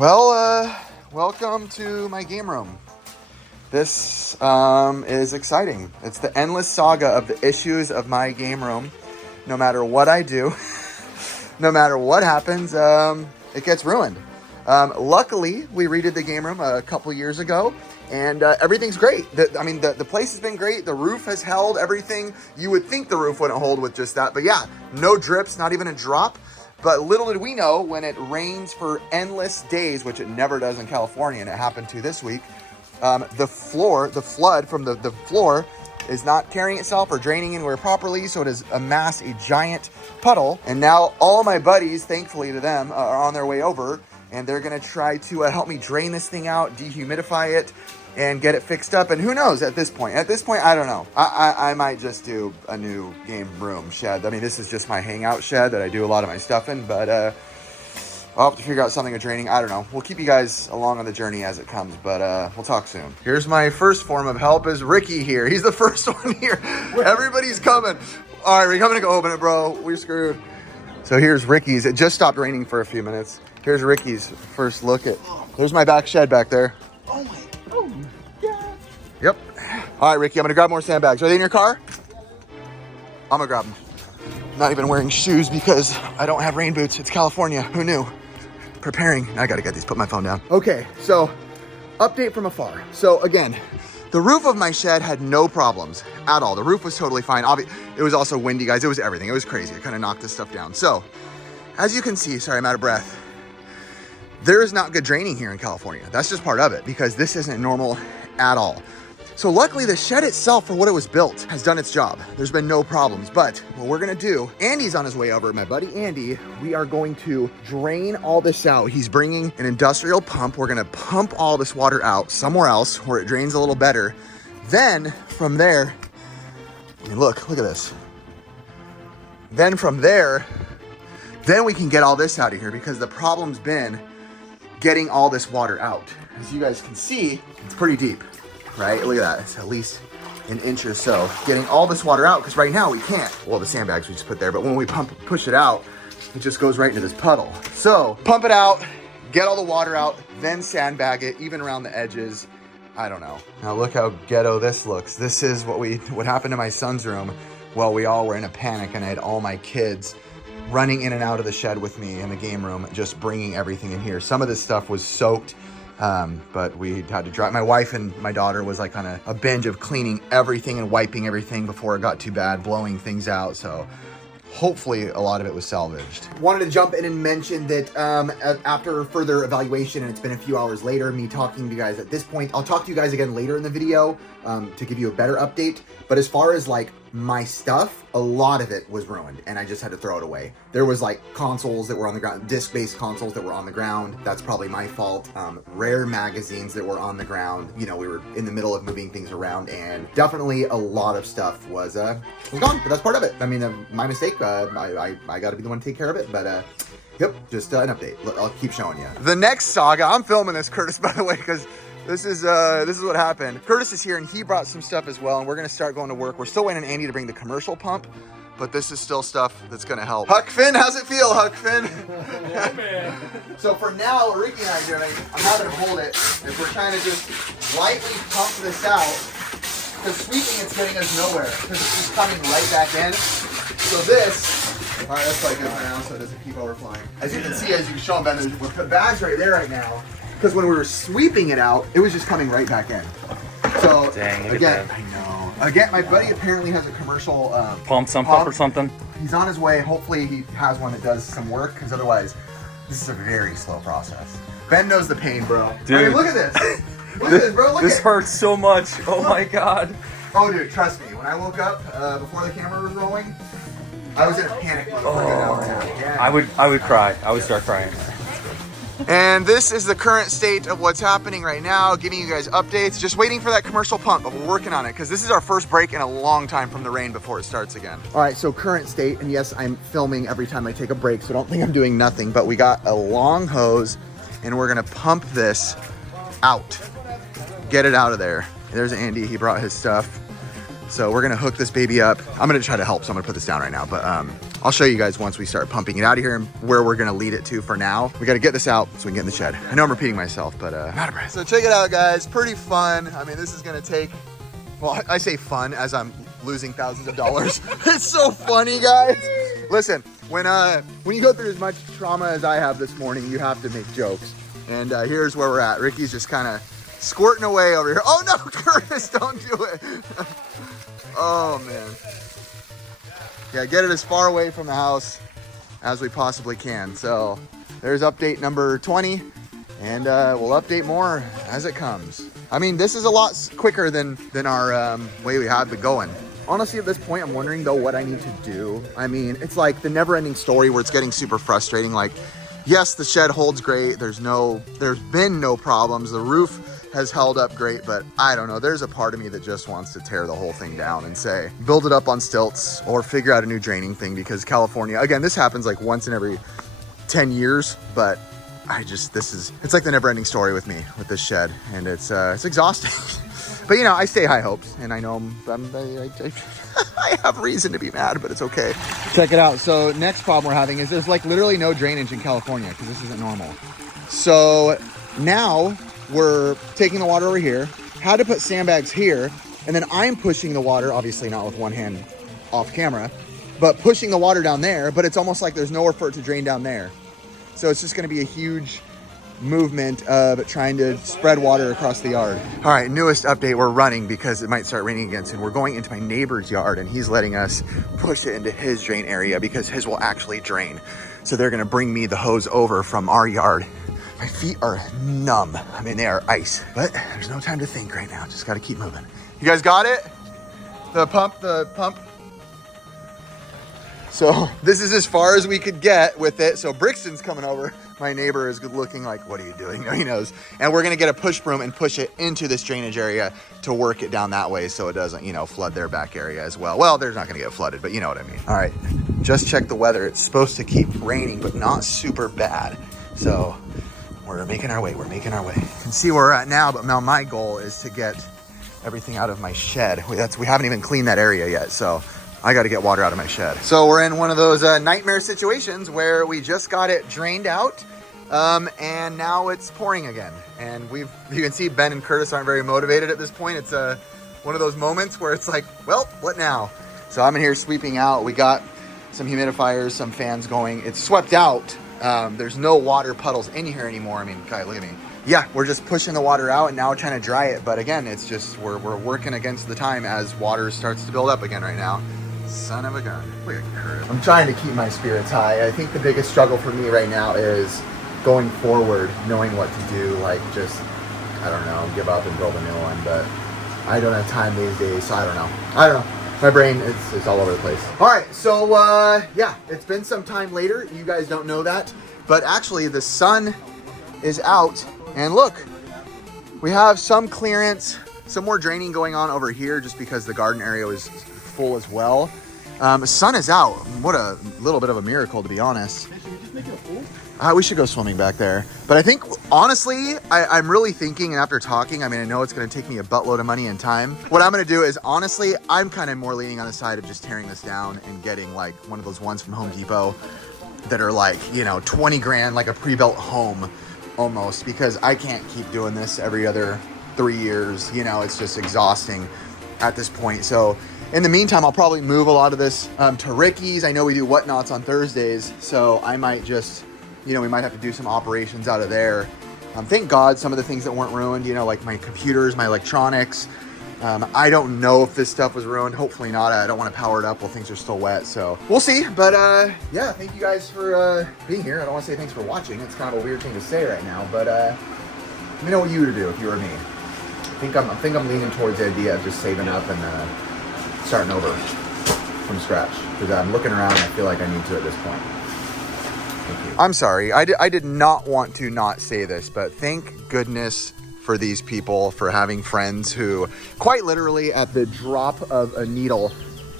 Welcome to my game room. This is exciting. It's the endless saga of the issues of my game room. No matter what I do, no matter what happens, it gets ruined. Luckily, we redid the game room a couple years ago, and everything's great. The place has been great. The roof has held everything. You would think the roof wouldn't hold with just that, but yeah, no drips, not even a drop. But little did we know, when it rains for endless days, which it never does in California, and it happened to this week, the flood from the floor is not carrying itself or draining anywhere properly, so it has amassed a giant puddle. And now all my buddies, thankfully to them, are on their way over, and they're gonna try to help me drain this thing out, dehumidify it, and get it fixed up. And who knows at this point? At this point, I don't know. I might just do a new game room shed. I mean, this is just my hangout shed that I do a lot of my stuff in, but I'll have to figure out something with draining. I don't know. We'll keep you guys along on the journey as it comes, but we'll talk soon. Here's my first form of help is Ricky here. He's the first one here. Everybody's coming. All right, we're coming to go open it, bro. We're screwed. So here's Ricky's. It just stopped raining for a few minutes. Here's Ricky's first look at, there's my back shed back there. Oh my, oh yeah. Yep. All right, Ricky, I'm gonna grab more sandbags. Are they in your car? I'm gonna grab them. Not even wearing shoes because I don't have rain boots. It's California, who knew? Preparing, I gotta get these, put my phone down. Okay, so update from afar. So again, the roof of my shed had no problems at all. The roof was totally fine. It was also windy, guys. It was everything. It was crazy. It kind of knocked this stuff down. So as you can see, sorry, I'm out of breath. There is not good draining here in California. That's just part of it because this isn't normal at all. So luckily the shed itself, for what it was built, has done its job. There's been no problems, but what we're gonna do, Andy's on his way over, my buddy Andy, we are going to drain all this out. He's bringing an industrial pump. We're gonna pump all this water out somewhere else where it drains a little better. Then from there, I mean, look at this. Then from there, then we can get all this out of here because the problem's been getting all this water out. As you guys can see, it's pretty deep, right? Look at that, it's at least an inch or so. Getting all this water out, because right now we can't. Well, the sandbags we just put there, but when we push it out, it just goes right into this puddle. So pump it out, get all the water out, then sandbag it, even around the edges. I don't know. Now look how ghetto this looks. This is what happened to my son's room while we all were in a panic and I had all my kids running in and out of the shed with me in the game room, just bringing everything in here. Some of this stuff was soaked, but we had to dry. My wife and my daughter was like on a binge of cleaning everything and wiping everything before it got too bad, blowing things out. So hopefully a lot of it was salvaged. Wanted to jump in and mention that after further evaluation, and it's been a few hours later, me talking to you guys at this point, I'll talk to you guys again later in the video to give you a better update. But as far as like my stuff, a lot of it was ruined and I just had to throw it away. There was like consoles that were on the ground, disc-based consoles that were on the ground. That's probably my fault. Rare magazines that were on the ground. You know, we were in the middle of moving things around and definitely a lot of stuff was gone, but that's part of it. I mean, my mistake. I got to be the one to take care of it, but yep, just an update. I'll keep showing you. The next saga, I'm filming this, Curtis, by the way, because this is what happened. Curtis is here and he brought some stuff as well, and we're gonna start going to work. We're still waiting on Andy to bring the commercial pump, but this is still stuff that's gonna help. Huck Finn, how's it feel, Huck Finn? Yeah, man. So for now, what Ricky and I are doing, I'm having him hold it, is we're trying to just lightly pump this out, because sweeping it's getting us nowhere, because it's just coming right back in. So this, all right, that's like good for now, so it doesn't keep overflowing. As you can see, as you can show them, Ben, there's the bags right there right now. Because when we were sweeping it out, it was just coming right back in. So dang, again, I know. Again, my buddy apparently has a commercial pump or something. He's on his way. Hopefully he has one that does some work, because otherwise this is a very slow process. Ben knows the pain, bro. Dude, I mean, look at this. Look at this, bro. Look this hurts so much. Oh my god. Oh, dude, trust me. When I woke up before the camera was rolling, I was in a panic mode for a good hour and a half. Yeah. I would cry. I would start crying. And this is the current state of what's happening right now, giving you guys updates, just waiting for that commercial pump, but we're working on it because this is our first break in a long time from the rain before it starts again. All right, so current state, and yes, I'm filming every time I take a break, so don't think I'm doing nothing, but we got a long hose and we're gonna pump this out, get it out of there. There's Andy, he brought his stuff. So we're gonna hook this baby up. I'm gonna try to help, so I'm gonna put this down right now, but I'll show you guys once we start pumping it out of here and where we're gonna lead it to. For now, we gotta get this out so we can get in the shed. I know I'm repeating myself, but not a breath. So check it out, guys. Pretty fun. I mean, this is gonna take, well, I say fun as I'm losing thousands of dollars. It's so funny, guys. Listen, when you go through as much trauma as I have this morning, you have to make jokes. And here's where we're at. Ricky's just kind of squirting away over here. Oh no, Curtis, don't do it. Oh man. Yeah, get it as far away from the house as we possibly can. So there's update number 20, and we'll update more as it comes. I mean, this is a lot quicker than our way we have been going. Honestly, at this point, I'm wondering though what I need to do. I mean, it's like the never-ending story where it's getting super frustrating. Like, yes, the shed holds great. There's been no problems. The roof has held up great, but I don't know. There's a part of me that just wants to tear the whole thing down and say, build it up on stilts or figure out a new draining thing, because California, again, this happens like once in every 10 years, but it's like the never ending story with me, with this shed, and it's exhausting. But you know, I stay high hopes, and I know I have reason to be mad, but it's okay. Check it out. So next problem we're having is there's like literally no drainage in California because this isn't normal. So now we're taking the water over here, had to put sandbags here, and then I'm pushing the water, obviously not with one hand off camera, but pushing the water down there, but it's almost like there's nowhere for it to drain down there. So it's just gonna be a huge movement of trying to spread water across the yard. All right, newest update, we're running because it might start raining again soon. We're going into my neighbor's yard, and he's letting us push it into his drain area because his will actually drain. So they're gonna bring me the hose over from our yard. My feet are numb. I mean, they are ice, but there's no time to think right now. Just gotta keep moving. You guys got it? The pump. So this is as far as we could get with it. So Brixton's coming over. My neighbor is looking like, what are you doing? No, he knows. And we're gonna get a push broom and push it into this drainage area to work it down that way so it doesn't, you know, flood their back area as well. Well, they're not gonna get flooded, but you know what I mean. All right, just check the weather. It's supposed to keep raining, but not super bad. So we're making our way. You can see where we're at now, but now my goal is to get everything out of my shed. We haven't even cleaned that area yet, so I got to get water out of my shed. So we're in one of those nightmare situations where we just got it drained out, and now it's pouring again. And you can see Ben and Curtis aren't very motivated at this point. It's one of those moments where it's like, well, what now? So I'm in here sweeping out. We got some humidifiers, some fans going. It's swept out. There's no water puddles in here anymore. I mean, guys, look at me. Yeah, we're just pushing the water out and now we're trying to dry it. But again, it's just, we're working against the time as water starts to build up again right now. Son of a gun. Look at Curtis. I'm trying to keep my spirits high. I think the biggest struggle for me right now is going forward, knowing what to do. Like, just, I don't know, give up and build a new one. But I don't have time these days, so I don't know. My brain is all over the place. All right, so yeah, it's been some time later. You guys don't know that, but actually the sun is out, and look, we have some clearance, some more draining going on over here just because the garden area was full as well. The sun is out. What a little bit of a miracle, to be honest. Should we just make it a pool? We should go swimming back there. But I think, honestly, I'm really thinking, and after talking, I mean, I know it's going to take me a buttload of money and time. What I'm going to do is, honestly, I'm kind of more leaning on the side of just tearing this down and getting like one of those ones from Home Depot that are like, you know, 20 grand, like a pre-built home almost, because I can't keep doing this every other 3 years. You know, it's just exhausting at this point. So in the meantime, I'll probably move a lot of this to Ricky's. I know we do whatnots on Thursdays, so I might just, you know, we might have to do some operations out of there. Thank God some of the things that weren't ruined, you know, like my computers, my electronics. I don't know if this stuff was ruined. Hopefully not. I don't want to power it up while things are still wet. So we'll see. But yeah, thank you guys for being here. I don't want to say thanks for watching. It's kind of a weird thing to say right now. But let me know what you would do if you were me. I think I'm leaning towards the idea of just saving up and starting over from scratch. Because I'm looking around and I feel like I need to at this point. I'm sorry, I did not want to not say this, but thank goodness for these people for having friends who quite literally at the drop of a needle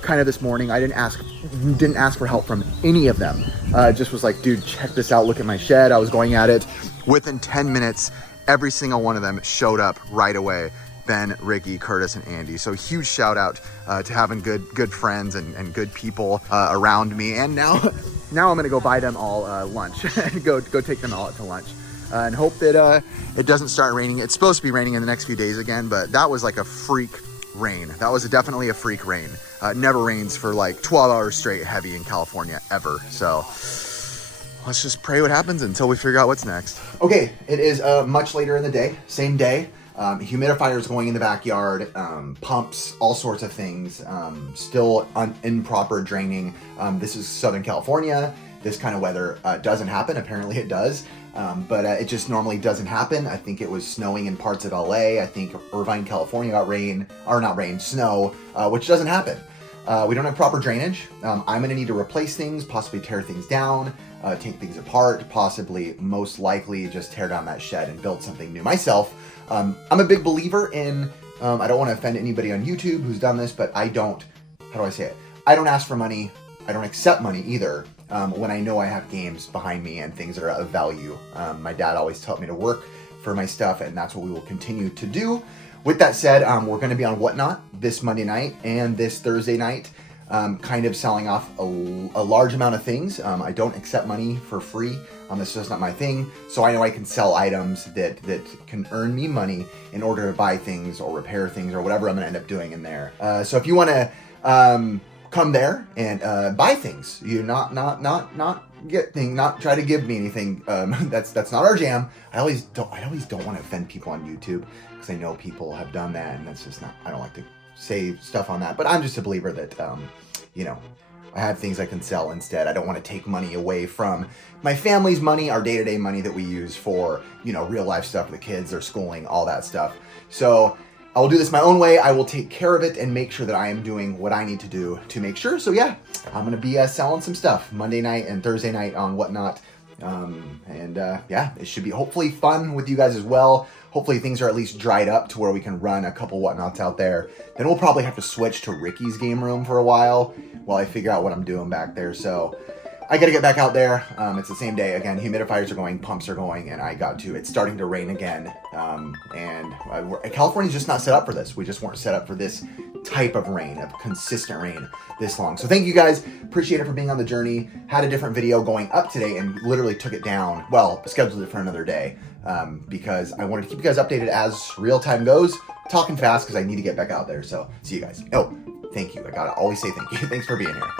kind of this morning, I didn't ask for help from any of them. Just was like, dude, check this out, look at my shed. I was going at it. Within 10 minutes, every single one of them showed up right away. Ben, Ricky, Curtis, and Andy. So huge shout out to having good friends and good people around me. And now I'm gonna go buy them all lunch and go take them all out to lunch. And hope that it doesn't start raining. It's supposed to be raining in the next few days again, but that was like a freak rain. That was definitely a freak rain. It never rains for like 12 hours straight heavy in California ever. So let's just pray what happens until we figure out what's next. Okay, it is much later in the day, same day. Humidifiers going in the backyard, pumps, all sorts of things, still improper draining. This is Southern California. This kind of weather doesn't happen. Apparently it does. But it just normally doesn't happen. I think it was snowing in parts of LA. I think Irvine, California got snow, which doesn't happen. We don't have proper drainage. I'm gonna need to replace things, possibly tear things down, take things apart, possibly, most likely just tear down that shed and build something new myself. I'm a big believer in, I don't wanna offend anybody on YouTube who's done this, but I don't ask for money. I don't accept money either. When I know I have games behind me and things that are of value. My dad always taught me to work for my stuff, and that's what we will continue to do. With that said, we're going to be on Whatnot this Monday night and this Thursday night, kind of selling off a large amount of things. I don't accept money for free. This is just not my thing. So I know I can sell items that can earn me money in order to buy things or repair things or whatever I'm going to end up doing in there. So if you want to come there and buy things. You not get things, not try to give me anything. That's not our jam. I always don't want to offend people on YouTube because I know people have done that, and that's just not. I don't like to say stuff on that. But I'm just a believer that I have things I can sell instead. I don't want to take money away from my family's money, our day-to-day money that we use for real life stuff for the kids, their schooling, all that stuff. So I will do this my own way. I will take care of it and make sure that I am doing what I need to do to make sure. So yeah, I'm going to be selling some stuff Monday night and Thursday night on Whatnot. Yeah, it should be hopefully fun with you guys as well. Hopefully things are at least dried up to where we can run a couple Whatnots out there. Then we'll probably have to switch to Ricky's game room for a while I figure out what I'm doing back there. So I got to get back out there. It's the same day. Again, humidifiers are going, pumps are going, and it's starting to rain again. California's just not set up for this. We just weren't set up for this type of rain, of consistent rain this long. So thank you guys. Appreciate it for being on the journey. Had a different video going up today and literally took it down. Well, scheduled it for another day because I wanted to keep you guys updated as real time goes. Talking fast because I need to get back out there. So see you guys. Oh, thank you. I got to always say thank you. Thanks for being here.